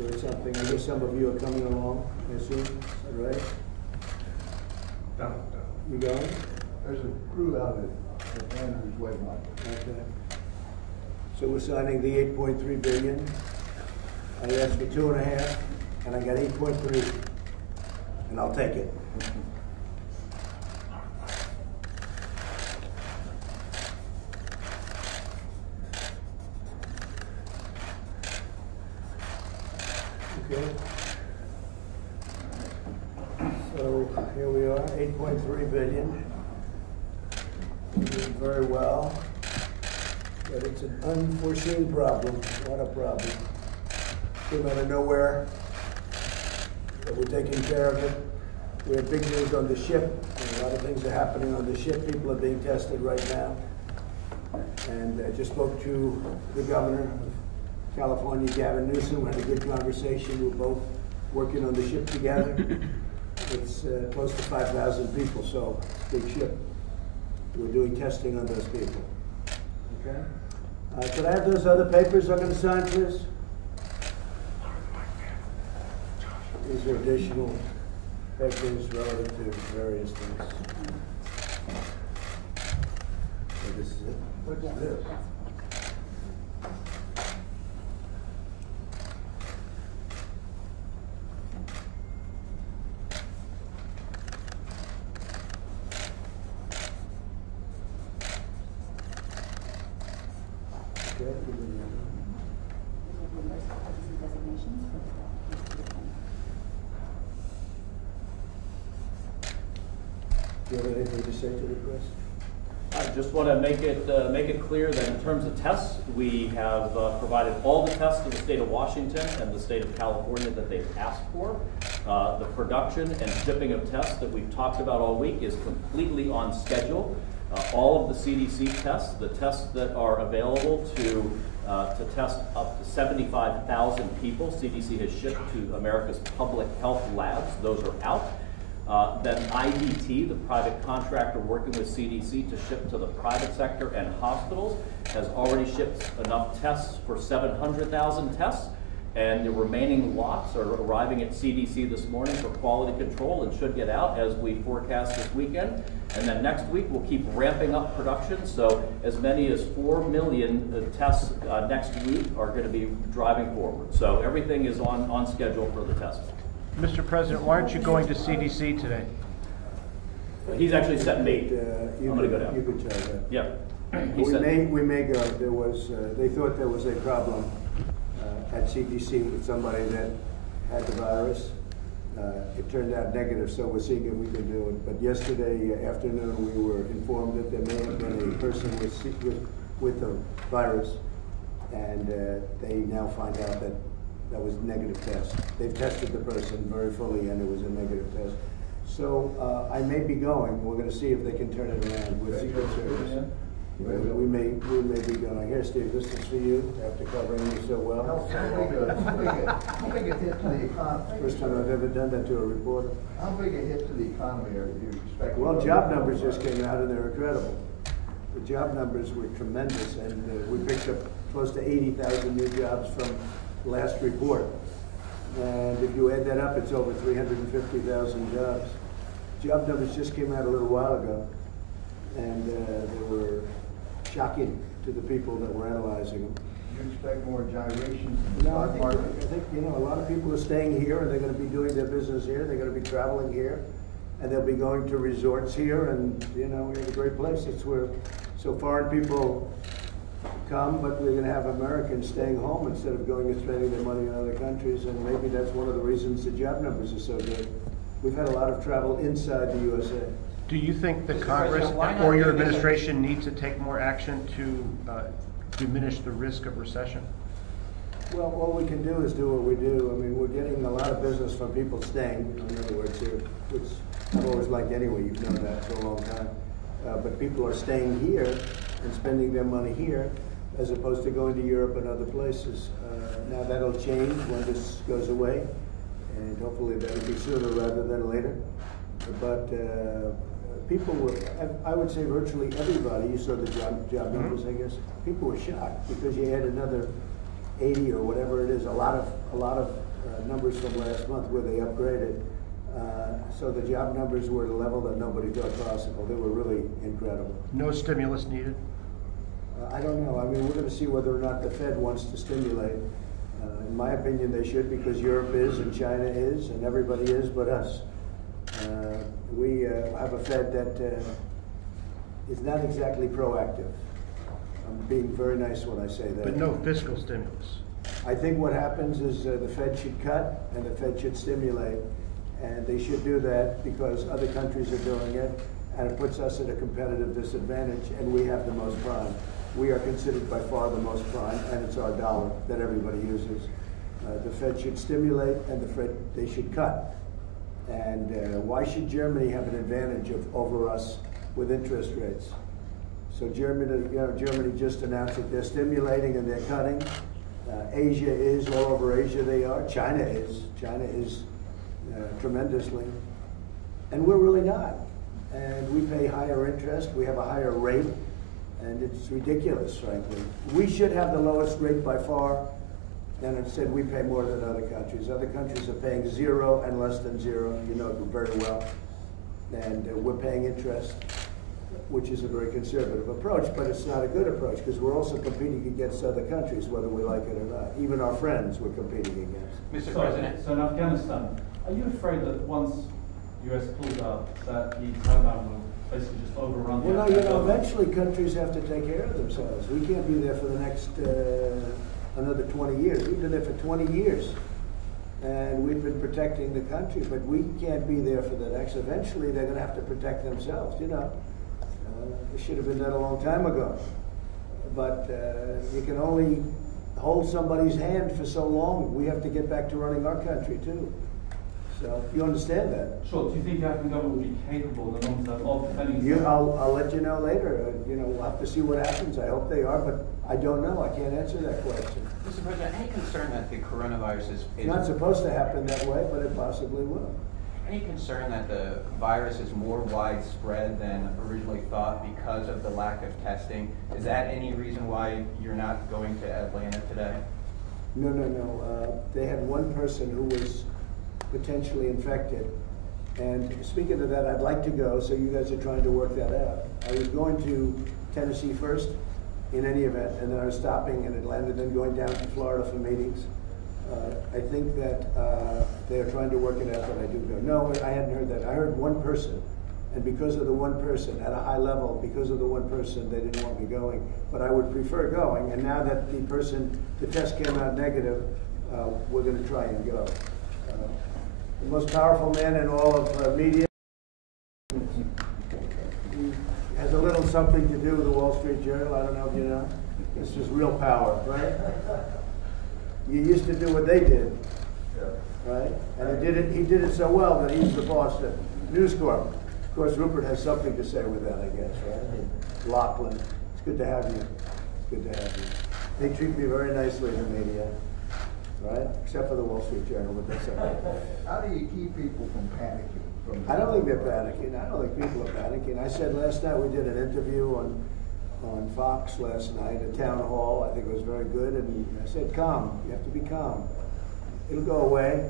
So it's something, I guess some of you are coming along, I assume, is that right? No. You going? There's a crew out at Andrews waiting on it. Okay. So we're signing the 8.3 billion. I asked for 2.5, and I got 8.3, and I'll take it. Okay. So here we are, 8.3 billion. We're doing very well, but it's an unforeseen problem. What a problem. Came out of nowhere, but we're taking care of it. We have big news on the ship. A lot of things are happening on the ship. People are being tested right now. And I just spoke to the governor of California, Gavin Newsom. We had a good conversation. We're both working on the ship together. It's close to 5,000 people, so big ship. We're doing testing on those people. Okay? Could I have those other papers I'm going to sign, please? These are additional papers relative to various things. So this is it. What's this? Okay. Do you have anything to say to the press? I just want to make it clear that in terms of tests, we have provided all the tests to the state of Washington and the state of California that they've asked for. The production and shipping of tests that we've talked about all week is completely on schedule. All of the CDC tests, the tests that are available to test up to 75,000 people, CDC has shipped to America's public health labs. Those are out. Then IDT, the private contractor working with CDC to ship to the private sector and hospitals, has already shipped enough tests for 700,000 tests, and the remaining lots are arriving at CDC this morning for quality control and should get out as we forecast this weekend. And then next week we'll keep ramping up production, so as many as 4 million tests next week are going to be driving forward. So everything is on schedule for the testing. Mr. President, why aren't you going to CDC today? He's actually set me. I'm going to go down. You could tell that. Yep. We may go. There was, they thought there was a problem at CDC with somebody that had the virus. It turned out negative, so we're seeing if we can do it. But yesterday afternoon, we were informed that there may have been a person with the virus, and they now find out that that was a negative test. They've tested the person very fully, and it was a negative test. So I may be going. We're going to see if they can turn it around with Secret Service. We may be going. Here, Steve, this is for you, after covering you so well. How big a hit to the economy? First time I've ever done that to a reporter. How big a hit to the economy are you expecting? Well, job numbers just came out, and they're incredible. The job numbers were tremendous, and we picked up close to 80,000 new jobs from last report. And if you add that up, it's over 350,000 jobs. Job numbers just came out a little while ago, and they were shocking to the people that were analyzing them. Do you expect more gyrations in the No, I stock market? think a lot of people are staying here, and they're going to be doing their business here. They're going to be traveling here, and they'll be going to resorts here, and we have a great place. It's where so foreign people come, but we're going to have Americans staying home instead of going and spending their money in other countries, and maybe that's one of the reasons the job numbers are so good. We've had a lot of travel inside the USA. Do you think the Congress or your administration need to take more action to diminish the risk of recession? Well, all we can do is do what we do. I mean, we're getting a lot of business from people staying, in other words, here, which I've always liked anyway. You've known that for a long time. But people are staying here and spending their money here as opposed to going to Europe and other places. Now that'll change when this goes away, and hopefully that'll be sooner rather than later. But people were, I would say virtually everybody, you saw the job numbers, I guess, people were shocked because you had another 80 or whatever it is, a lot of numbers from last month where they upgraded. So the job numbers were at a level that nobody thought possible. They were really incredible. No stimulus needed? I don't know. I mean, we're going to see whether or not the Fed wants to stimulate. In my opinion, they should, because Europe is and China is and everybody is but us. We have a Fed that is not exactly proactive. I'm being very nice when I say that. But no fiscal stimulus? I think what happens is the Fed should cut and the Fed should stimulate. And they should do that because other countries are doing it, and it puts us at a competitive disadvantage, and we have the most prime. We are considered by far the most prime, and it's our dollar that everybody uses. The Fed should stimulate, and they should cut. And why should Germany have an advantage over us with interest rates? So Germany just announced that they're stimulating and they're cutting. Asia is, all over Asia they are. China is tremendously. And we're really not. And we pay higher interest, we have a higher rate, and it's ridiculous, frankly. We should have the lowest rate by far, and instead we pay more than other countries. Other countries are paying 0 and less than 0, you know very well. And we're paying interest, which is a very conservative approach, but it's not a good approach because we're also competing against other countries, whether we like it or not. Even our friends we're competing against. Mr. President. So in Afghanistan, are you afraid that once US pulls out, that the Taliban will basically just overrun the Well, no, eventually countries have to take care of themselves. We can't be there for the next another 20 years. We've been there for 20 years. And we've been protecting the country, but we can't be there for the next. Eventually, they're going to have to protect themselves, you know. It should have been done a long time ago. But you can only hold somebody's hand for so long. We have to get back to running our country, too. So, you understand that? Sure. Do you think the Afghan government will be capable in the long term of defending? I'll let you know later. We'll have to see what happens. I hope they are, but I don't know. I can't answer that question. Mr. President, any concern that the coronavirus is It's not supposed to happen that way, but it possibly will. Any concern that the virus is more widespread than originally thought because of the lack of testing? Is that any reason why you're not going to Atlanta today? No. They had one person who was potentially infected. And speaking of that, I'd like to go, so you guys are trying to work that out. I was going to Tennessee first, in any event, and then I was stopping in Atlanta, then going down to Florida for meetings. I think that they're trying to work it out that I do go. No, I hadn't heard that. I heard one person, and because of the one person, at a high level, because of the one person, they didn't want me going. But I would prefer going, and now that the test came out negative, we're going to try and go. The most powerful man in all of media. He has a little something to do with the Wall Street Journal. I don't know if you know. This is real power, right? You used to do what they did, right? And he did it so well that he's the boss at News Corp. Of course, Rupert has something to say with that, I guess, right? Lachlan, it's good to have you. It's good to have you. They treat me very nicely in the media. Right? Except for the Wall Street Journal, but that's okay. How do you keep people from panicking? I don't think they're panicking. I don't think people are panicking. I said last night, we did an interview on Fox last night, a town hall. I think it was very good. And I said, calm. You have to be calm. It'll go away.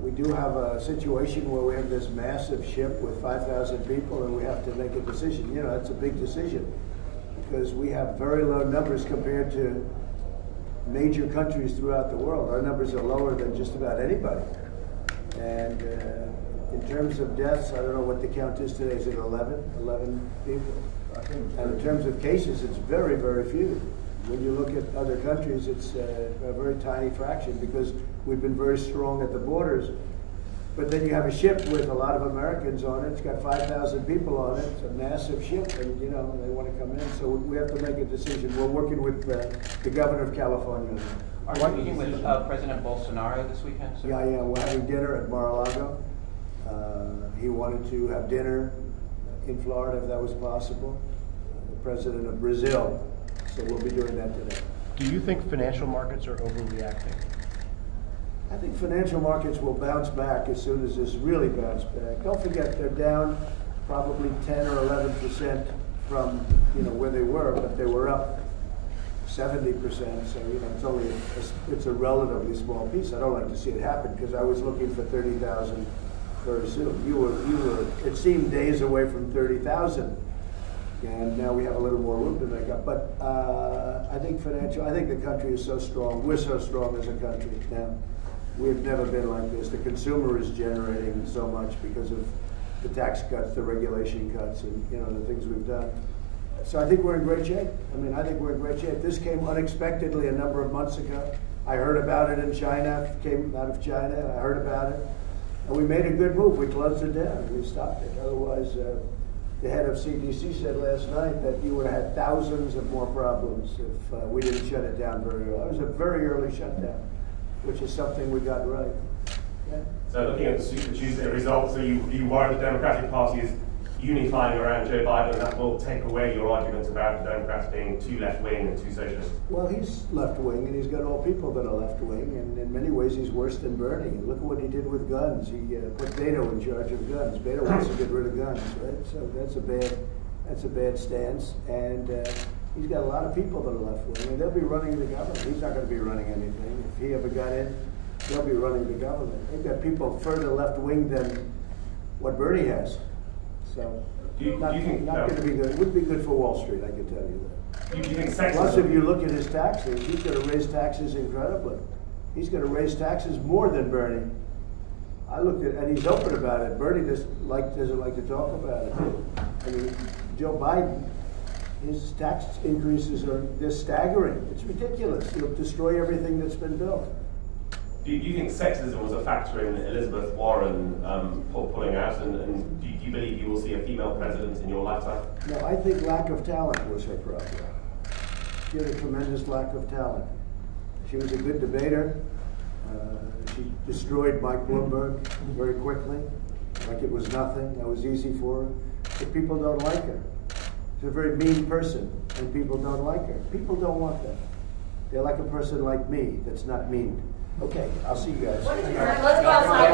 We do have a situation where we have this massive ship with 5,000 people, and we have to make a decision. You know, that's a big decision because we have very low numbers compared to major countries throughout the world. Our numbers are lower than just about anybody. And in terms of deaths, I don't know what the count is today. Is it 11? 11 people? And in terms of cases, it's very, very few. When you look at other countries, it's a very tiny fraction because we've been very strong at the borders. But then you have a ship with a lot of Americans on it. It's got 5,000 people on it. It's a massive ship, and they want to come in. So we have to make a decision. We're working with the governor of California. Are you meeting with President Bolsonaro this weekend, sir? Yeah. We're having dinner at Mar-a-Lago. He wanted to have dinner in Florida if that was possible. The president of Brazil. So we'll be doing that today. Do you think financial markets are overreacting? I think financial markets will bounce back as soon as this really bounces back. Don't forget, they're down probably 10 or 11% from where they were, but they were up 70%, so it's only it's a relatively small piece. I don't like to see it happen because I was looking for 30,000 very soon. You were it seemed days away from 30,000, and now we have a little more room to make up. But I think the country is so strong. We're so strong as a country now. We've never been like this. The consumer is generating so much because of the tax cuts, the regulation cuts, and the things we've done. So I think we're in great shape. I think we're in great shape. This came unexpectedly a number of months ago. I heard about it in China, came out of China, I heard about it. And we made a good move. We closed it down. We stopped it. Otherwise, the head of CDC said last night that you would have had thousands of more problems if we didn't shut it down very early. It was a very early shutdown, which is something we got right. Yeah. So looking at the Super Tuesday results, are you worried the Democratic Party is unifying around Joe Biden, that will take away your arguments about the Democrats being too left-wing and too socialist? Well, he's left-wing, and he's got all people that are left-wing, and in many ways he's worse than Bernie. Look at what he did with guns. He put Beto in charge of guns. Beto wants to get rid of guns, right? So that's a bad stance, and he's got a lot of people that are left-wing, and they'll be running the government. He's not going to be running anything. If he ever got in, they'll be running the government. They've got people further left-wing than what Bernie has. So, not going to be good. It wouldn't be good for Wall Street, I can tell you that. Do you think sexism? Plus, if you look at his taxes, he's going to raise taxes incredibly. He's going to raise taxes more than Bernie. I looked at, and he's open about it. Bernie doesn't like to talk about it. Joe Biden, his tax increases they're staggering. It's ridiculous. He'll destroy everything that's been built. Do you think sexism was a factor in Elizabeth Warren pulling out, and do you believe you will see a female president in your lifetime? No, I think lack of talent was her problem. She had a tremendous lack of talent. She was a good debater. She destroyed Mike Bloomberg very quickly, like it was nothing. That was easy for her. But people don't like her. She's a very mean person, and people don't like her. People don't want that. They like a person like me that's not mean. Okay, I'll see you guys. Let's go outside.